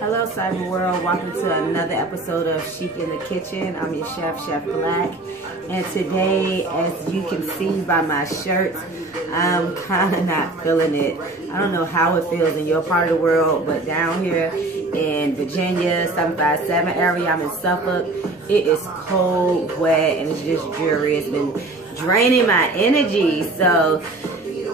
Hello cyber world, welcome to another episode of Chic in the Kitchen. I'm your chef, Chef Black, and today, as you can see by my shirt, I'm kind of not feeling it. I don't know how it feels in your part of the world, but down here in Virginia, 757 area, I'm in Suffolk, it is cold, wet, and it's just dreary. It's been draining my energy, so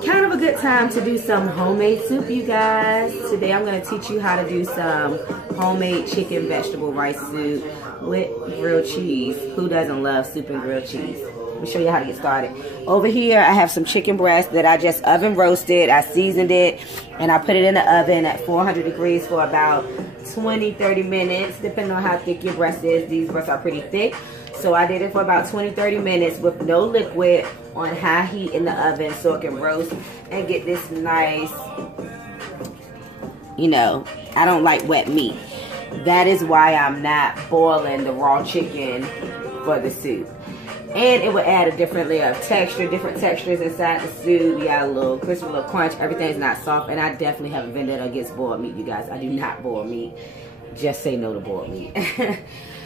kind of a good time to do some homemade soup, you guys. Today I'm going to teach you how to do some homemade chicken vegetable rice soup with grilled cheese. Who doesn't love soup and grilled cheese? Let me show you how to get started. Over here I have some chicken breast that I just oven roasted. I seasoned it and I put it in the oven at 400 degrees for about 20-30 minutes, depending on how thick your breast is. These breasts are pretty thick. So I did it for about 20-30 minutes with no liquid on high heat in the oven so it can roast and get this nice, you know, I don't like wet meat. That is why I'm not boiling the raw chicken for the soup. And it will add a different layer of texture, different textures inside the soup. You got a little crispy, a little crunch. Everything's not soft. And I definitely have a vendetta against boiled meat, you guys. I do not boil meat. Just say no to boiled meat.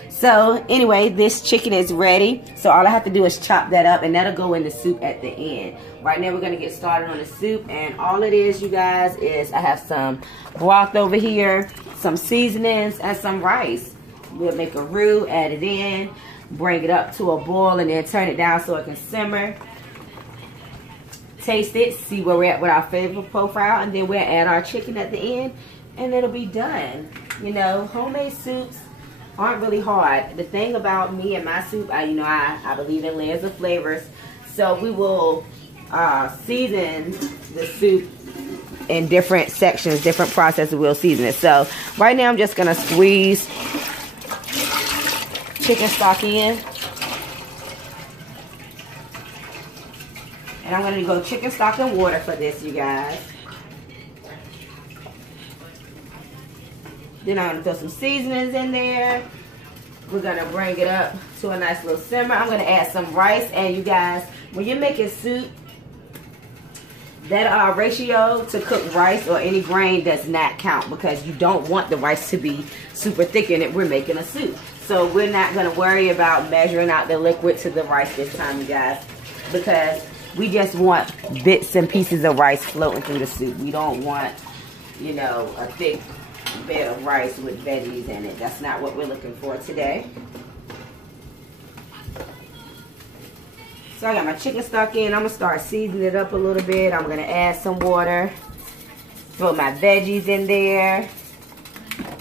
So anyway, this chicken is ready. So all I have to do is chop that up and that'll go in the soup at the end. Right now we're going to get started on the soup, and all it is, you guys, is I have some broth over here, some seasonings, and some rice. We'll make a roux, add it in, bring it up to a boil, and then turn it down so it can simmer. Taste it, see where we're at with our flavor profile, and then we'll add our chicken at the end, and it'll be done. You know, homemade soups aren't really hard. The thing about me and my soup, I believe in layers of flavors. So we will season the soup in different sections, different processes. We'll season it. So right now I'm just gonna squeeze chicken stock in, and I'm gonna go chicken stock and water for this, you guys. Then I'm going to throw some seasonings in there. We're going to bring it up to a nice little simmer. I'm going to add some rice. And you guys, when you're making soup, that ratio to cook rice or any grain does not count, because you don't want the rice to be super thick in it. We're making a soup. So we're not going to worry about measuring out the liquid to the rice this time, you guys, because we just want bits and pieces of rice floating through the soup. We don't want, you know, a thick bed of rice with veggies in it. That's not what we're looking for today. So I got my chicken stock in. I'm gonna start seasoning it up a little bit. I'm gonna add some water, throw my veggies in there,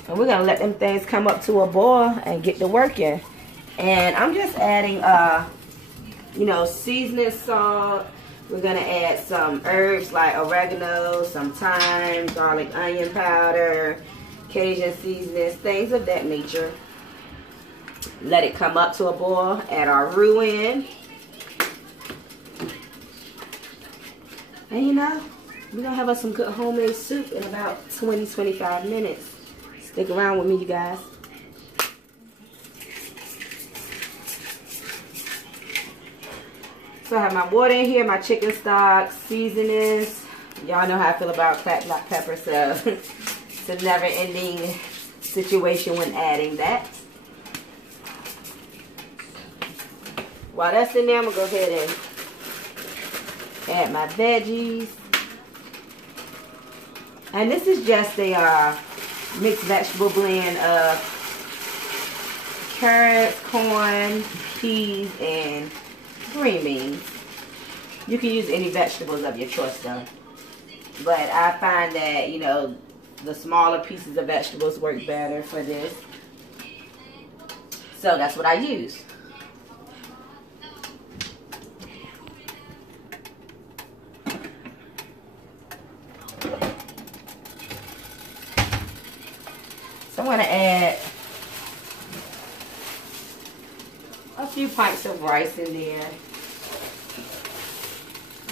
and we're gonna let them things come up to a boil and get to working. And I'm just adding you know, seasoning salt. We're gonna add some herbs like oregano, some thyme, garlic, onion powder, Cajun seasonings, things of that nature. Let it come up to a boil. Add our roux in. And you know, we're gonna have us some good homemade soup in about 20-25 minutes. Stick around with me, you guys. So I have my water in here, my chicken stock, seasonings. Y'all know how I feel about cracked black pepper, so it's a never-ending situation when adding that. While that's in there, I'm going to go ahead and add my veggies. And this is just a mixed vegetable blend of carrots, corn, peas, and green beans. You can use any vegetables of your choice though, but I find that, you know, the smaller pieces of vegetables work better for this, so that's what I use. So I'm going to add a few pints of rice in there.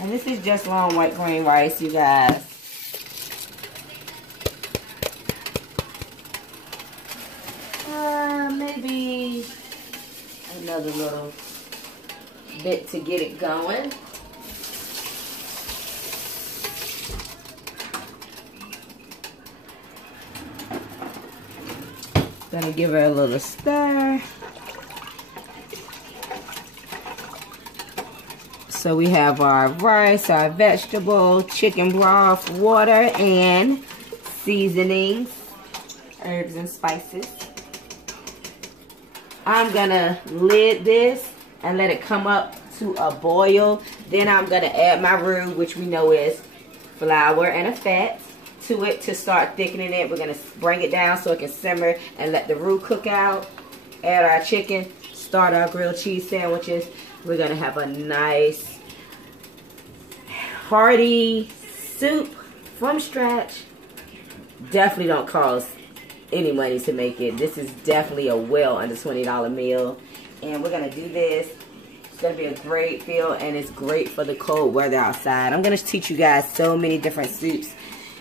And this is just long white grain rice, you guys. Maybe another little bit to get it going. Gonna give her a little stir. So we have our rice, our vegetable, chicken broth, water, and seasonings, herbs and spices. I'm gonna lid this and let it come up to a boil. Then I'm gonna add my roux, which we know is flour and a fat, to it to start thickening it. We're gonna bring it down so it can simmer and let the roux cook out. Add our chicken, start our grilled cheese sandwiches. We're gonna have a nice hearty soup from scratch. Definitely don't cost any money to make it. This is definitely a well under $20 meal. And we're gonna do this. It's gonna be a great meal, and it's great for the cold weather outside. I'm gonna teach you guys so many different soups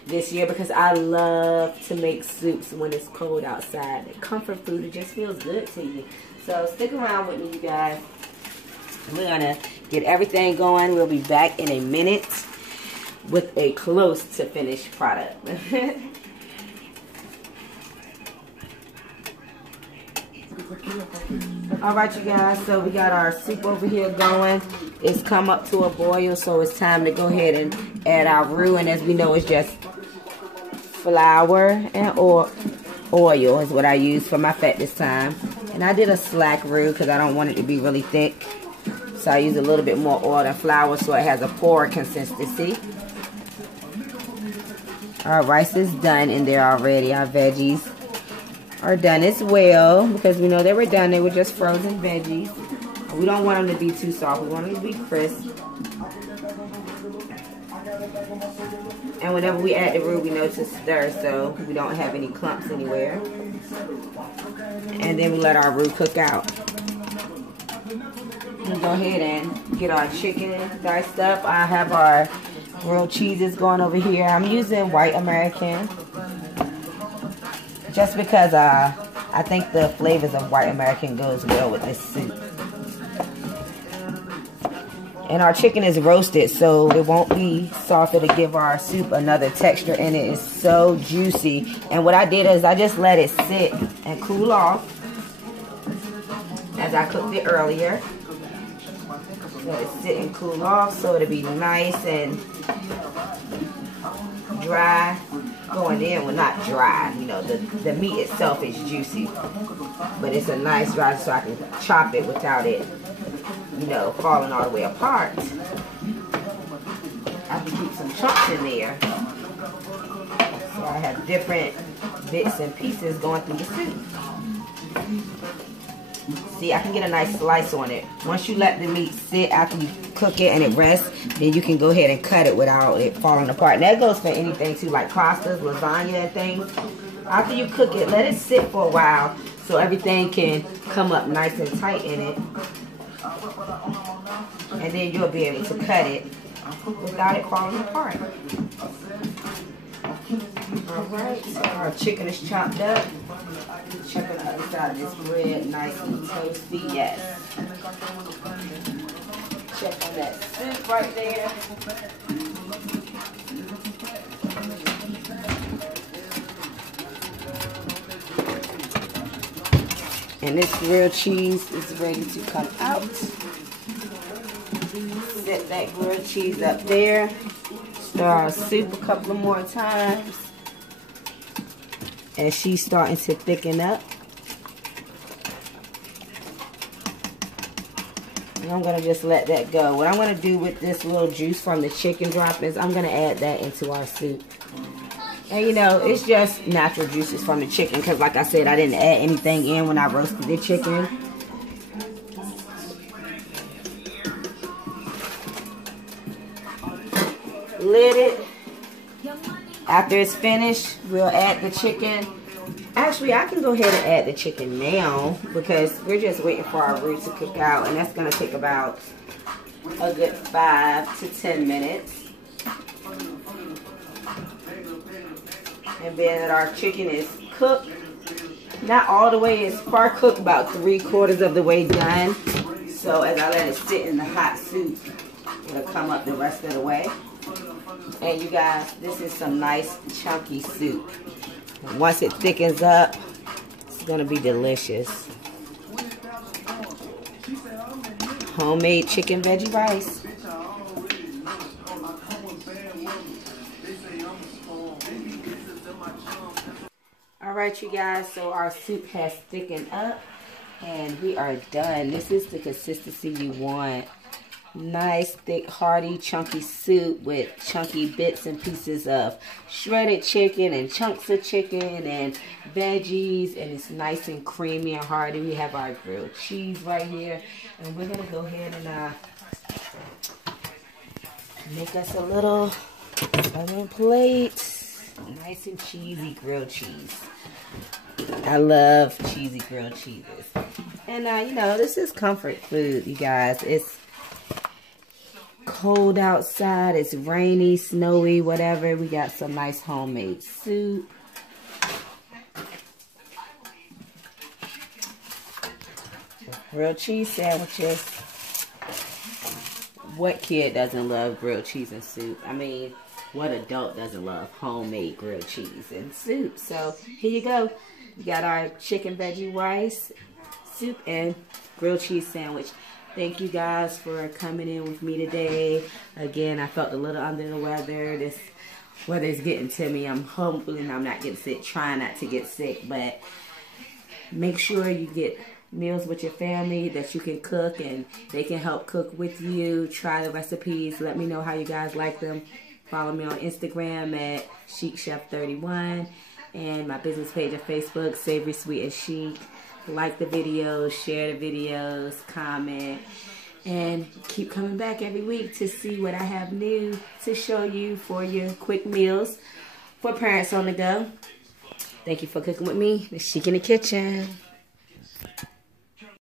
this year because I love to make soups when it's cold outside. Comfort food, it just feels good to you. So stick around with me, you guys. We're gonna get everything going. We'll be back in a minute with a close to finished product. Alright, you guys, so we got our soup over here going. It's come up to a boil, so it's time to go ahead and add our roux. And as we know, it's just flour and oil is what I use for my fat this time. And I did a slack roux because I don't want it to be really thick. So I use a little bit more oil and flour so it has a porous consistency. Our rice is done in there already. Our veggies are done as well because we know they were done. They were just frozen veggies. We don't want them to be too soft. We want them to be crisp. And whenever we add the roux, we know to stir so we don't have any clumps anywhere. And then we let our roux cook out. We'll go ahead and get our chicken diced up. I have our grilled cheeses going over here. I'm using white American just because I think the flavors of white American goes well with this soup. And our chicken is roasted, so it won't be soft. It'll give our soup another texture, and it is so juicy. And what I did is I just let it sit and cool off as I cooked it earlier. Let it sit and cool off so it'll be nice and dry going in. Well, not dry, you know, the meat itself is juicy, but it's a nice dry so I can chop it without it, you know, falling all the way apart. I can keep some chunks in there, so I have different bits and pieces going through the soup. See, I can get a nice slice on it. Once you let the meat sit after you cook it and it rests, then you can go ahead and cut it without it falling apart. And that goes for anything too, like pastas, lasagna, and things. After you cook it, let it sit for a while so everything can come up nice and tight in it. And then you'll be able to cut it without it falling apart. Alright, so our chicken is chopped up. Check on the other side of this bread, nice and toasty, yes. Check on that soup right there. And this grilled cheese is ready to come out. Set that grilled cheese up there. Stir our soup a couple of more times. And she's starting to thicken up. And I'm going to just let that go. What I'm going to do with this little juice from the chicken droppings, I'm going to add that into our soup. And you know, it's just natural juices from the chicken because like I said, I didn't add anything in when I roasted the chicken. Lid it. After it's finished, we'll add the chicken. Actually, I can go ahead and add the chicken now because we're just waiting for our roux to cook out, and that's going to take about a good 5 to 10 minutes. And then that our chicken is cooked, not all the way, it's far cooked, about 3/4 of the way done. So as I let it sit in the hot soup, it'll come up the rest of the way. And you guys, this is some nice chunky soup. Once it thickens up, it's gonna be delicious. Homemade chicken veggie rice. Alright, you guys, so our soup has thickened up and we are done. This is the consistency you want. Nice, thick, hearty, chunky soup with chunky bits and pieces of shredded chicken and chunks of chicken and veggies, and it's nice and creamy and hearty. We have our grilled cheese right here, and we're going to go ahead and make us a little southern plate. Nice and cheesy grilled cheese. I love cheesy grilled cheeses. And you know, this is comfort food, you guys. It's cold outside, it's rainy, snowy, whatever. We got some nice homemade soup. Grilled cheese sandwiches. What kid doesn't love grilled cheese and soup? I mean, what adult doesn't love homemade grilled cheese and soup? So here you go. We got our chicken veggie rice, soup, and grilled cheese sandwich. Thank you guys for coming in with me today. Again, I felt a little under the weather. This weather's getting to me. I'm hoping I'm not getting sick, trying not to get sick, but make sure you get meals with your family that you can cook and they can help cook with you. Try the recipes. Let me know how you guys like them. Follow me on Instagram at ChicChef31 and my business page on Facebook, Savory Sweet and Chic. Like the videos, share the videos, comment, and keep coming back every week to see what I have new to show you for your quick meals for parents on the go. Thank you for cooking with me. It's Chic in the Kitchen.